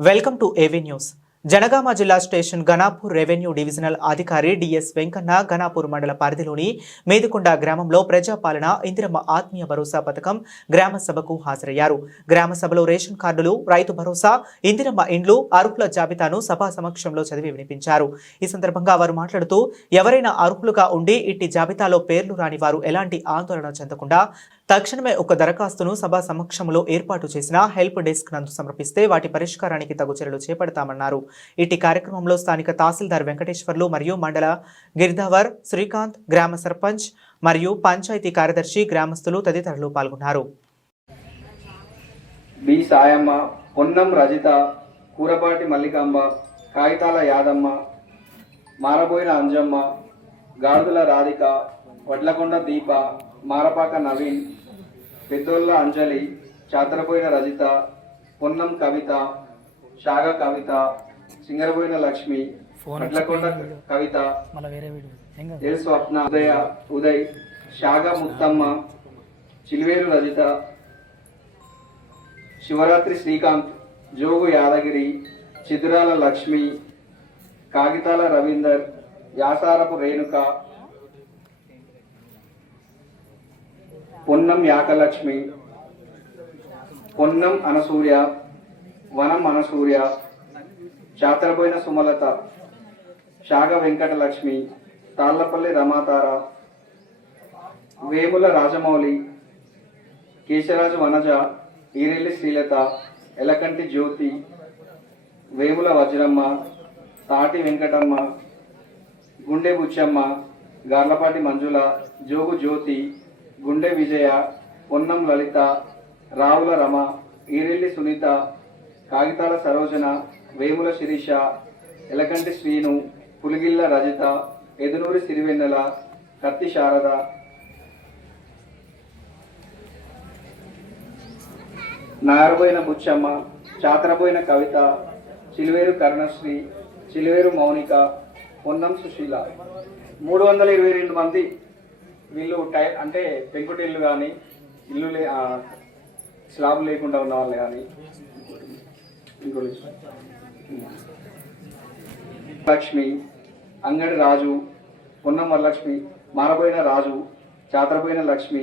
Welcome to AV news Jangaon జిల్లా station Ghanpur revenue divisional అధికారి DS Venkanna Ghanpur మండల పరిధిలోని మేదుకొండ గ్రామంలో ప్రజాపాలన ఇందిరమ్మ ఆత్మీయ భరోసా పథకం గ్రామ సభకు హాజరయ్యారు. గ్రామ సభలో రేషన్ కార్డులు రైతు భరోసా ఇందిరమ్మ ఇండ్లు అర్హుల జాబితాను సభా సమక్షంలో చదివి వినిపించారు. ఈ సందర్భంగా వారు మాట్లాడుతూ ఎవరైనా అర్హులుగా ఉండి ఇట్టి జాబితాలో పేర్లు రాని వారు ఎలాంటి ఆందోళన చెందకుండా తక్షణమే ఒక దరఖాస్తును సభా సమక్షంలో ఏర్పాటు చేసిన హెల్ప్ డెస్క్ నందు సమర్పిస్తే వాటి పరిష్కారానికి తగు చర్యలు చేపడతామన్నారు. ఇట్టి కార్యక్రమంలో స్థానిక తహసీల్దార్ వెంకటేశ్వర్లు మరియు మండల గిరిధావర్ శ్రీకాంత్ గ్రామ సర్పంచ్ మరియు పంచాయతీ కార్యదర్శి గ్రామస్తులు తదితరులు పాల్గొన్నారు. బి. సాయమ్మ పొన్నం రజిత కూరపాటి మల్లికాంబ కాగితాల యాదమ్మ మారబోయిన అంజమ్మ గాడుదల రాధిక వడ్లకొండ దీప మారపాక నవీన్ పెద్దోళ్ళ అంజలి చాతరపోయిన రజిత పొన్నం కవిత శాగ కవిత సింగరబోయిన లక్ష్మి వడ్లకొండ కవిత ఏం స్వప్న ఉదయ ఉదయ్ షాగ ముత్తమ్మ చిలివేరు రజిత శివరాత్రి శ్రీకాంత్ జోగు యాదగిరి చిదురాల లక్ష్మి కాగితాల రవీందర్ యాసారపు రేణుక పొన్నం యాకలక్ష్మి పొన్నం అనసూయ వనం అనసూయ చాతరపోయిన సుమలత షాగ వెంకటలక్ష్మి తాళ్ళపల్లి రమాతార వేముల రాజమౌళి కేశరాజు వనజ ఈరెల్లి శ్రీలత ఎలకంటి జ్యోతి వేముల వజ్రమ్మ తాటి వెంకటమ్మ గుండె బుచ్చమ్మ గార్లపాటి మంజుల జోగు జ్యోతి గుండె విజయ పొన్నం లలిత రావుల రమ ఈరెల్లి సునీత కాగితాల సరోజన వేముల శిరీష ఎలకంటి శ్రీను పులిగిల్ల రజిత ఎదునూరి సిరివెన్నెల కత్తి శారద. నారబోయిన బుచ్చమ్మ చాతరబోయిన కవిత చిలువేరు కరుణశ్రీ చిలువేరు మౌనిక పొన్నం సుశీల. మూడు వందల ఇరవై రెండు మంది వీళ్ళు టై అంటే పెంకుటిల్లు కానీ ఇల్లు లే స్లాబ్ లేకుండా ఉన్న వాళ్ళు కానీ లక్ష్మి అంగడి రాజు పొన్నం వరలక్ష్మి మారబోయిన రాజు చాతరపోయిన లక్ష్మి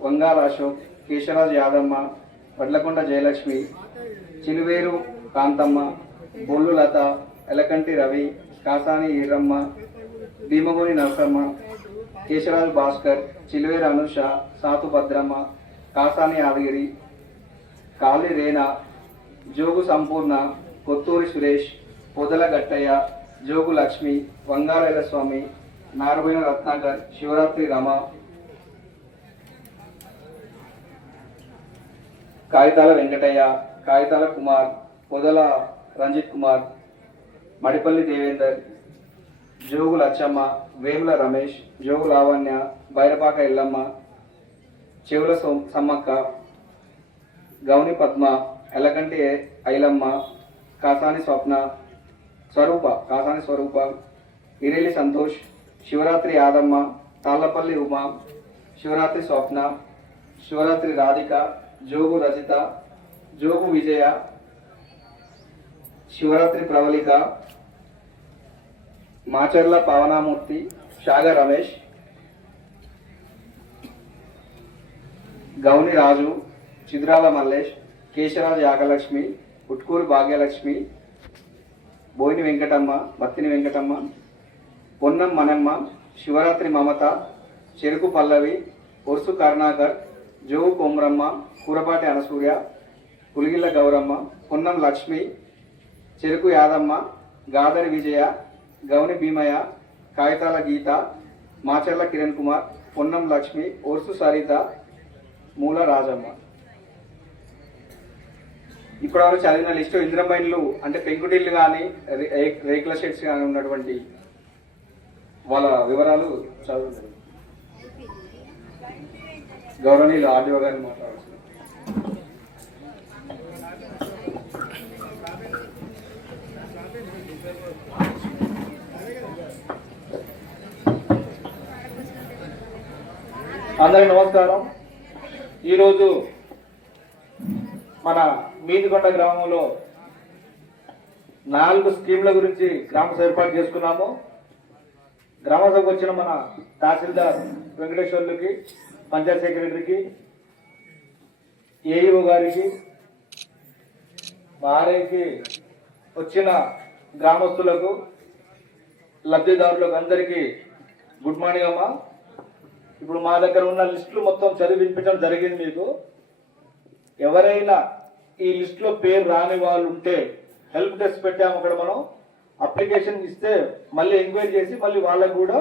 వంగాల అశోక్ కేశరాజు యాదమ్మ వడ్లకొండ జయలక్ష్మి చిలువేరు కాంతమ్మ బొల్లు లత ఎలకంటి రవి కాసాని ఈరమ్మ భీమగోని నరసమ్మ కేశరాజు భాస్కర్ చిలువేరు అనుష సాతు భద్రమ్మ కాసాని యాదగిరి కాళి రేణ జోగు సంపూర్ణ కొత్తూరి సురేష్ పొదల గట్టయ్య జోగు లక్ష్మి వంగారాయల స్వామి నారబోయిన రత్నాకర్ శివరాత్రి రమ. కాగితాల వెంకటయ్య కాగితాల కుమార్ పొదల రంజిత్ కుమార్ మడిపల్లి దేవేందర్ జోగు లచ్చమ్మ వేముల రమేష్ జోగు లావణ్య బైరపాక ఎల్లమ్మ చెవుల సమ్మక్క గౌని పద్మ ఎలకంటి ఐలమ్మ కాసాని స్వప్న స్వరూప కాసాని స్వరూప ఇరేలి సంతోష్ శివరాత్రి యాదమ్మ తాళ్ళపల్లి ఉమా శివరాత్రి స్వప్న శివరాత్రి రాధిక జోగు రజిత జోగు విజయ శివరాత్రి ప్రవళిక మాచర్ల పవనామూర్తి షాగ రమేష్ గౌని రాజు చిద్రాల మల్లేష్ కేశరాజు యాగలక్ష్మి పుట్కూరు భాగ్యలక్ష్మి బోయిని వెంకటమ్మ బత్తిని వెంకటమ్మ పొన్నం మనమ్మ శివరాత్రి మమత చెరుకు పల్లవి ఒర్సు కరుణాకర్ జోవు కొమ్రమ్మ కూరపాటి అనసూయ పులిగిల్ల గౌరమ్మ పొన్నం లక్ష్మి చెరుకు యాదమ్మ గాదరి విజయ గౌని భీమయ్య కాగితాల గీత మాచర్ల కిరణ్ కుమార్ పొన్నం లక్ష్మి ఒర్సు సరిత మూల రాజమ్మ. ఇప్పటివరకు చదివిన లిస్టు ఇంద్రమైన్లు అంటే పెంకుటిల్లు కానీ రేకుల షెడ్స్ కానీ ఉన్నటువంటి వాళ్ళ వివరాలు చదువు గౌరవనీయులు ఆర్డీఓ గారిని మాట్లాడుతున్నారు. అందరికి నమస్కారం. ఈరోజు మన మీదికొండ గ్రామంలో నాలుగు స్కీమ్ల గురించి గ్రామ సభ ఏర్పాటు చేసుకున్నాము. గ్రామ సభకు వచ్చిన మన తహసీల్దార్ వెంకటేశ్వర్లకి పంచాయత్ సెక్రటరీకి ఏఈఓ గారికి మారేకి వచ్చిన గ్రామస్తులకు లబ్ధిదారులకు అందరికీ గుడ్ మార్నింగ్ అమ్మా. ఇప్పుడు మా దగ్గర ఉన్న లిస్టులు మొత్తం చదివి వినిపించడం జరిగింది మీకు. ఎవరైనా ఈ లిస్టులో పేరు రాని వాళ్ళు ఉంటే హెల్ప్ డెస్క్ పెట్టాము అక్కడ మనం. అప్లికేషన్ ఇస్తే మళ్ళీ ఎంక్వైరీ చేసి మళ్ళీ వాళ్ళకు కూడా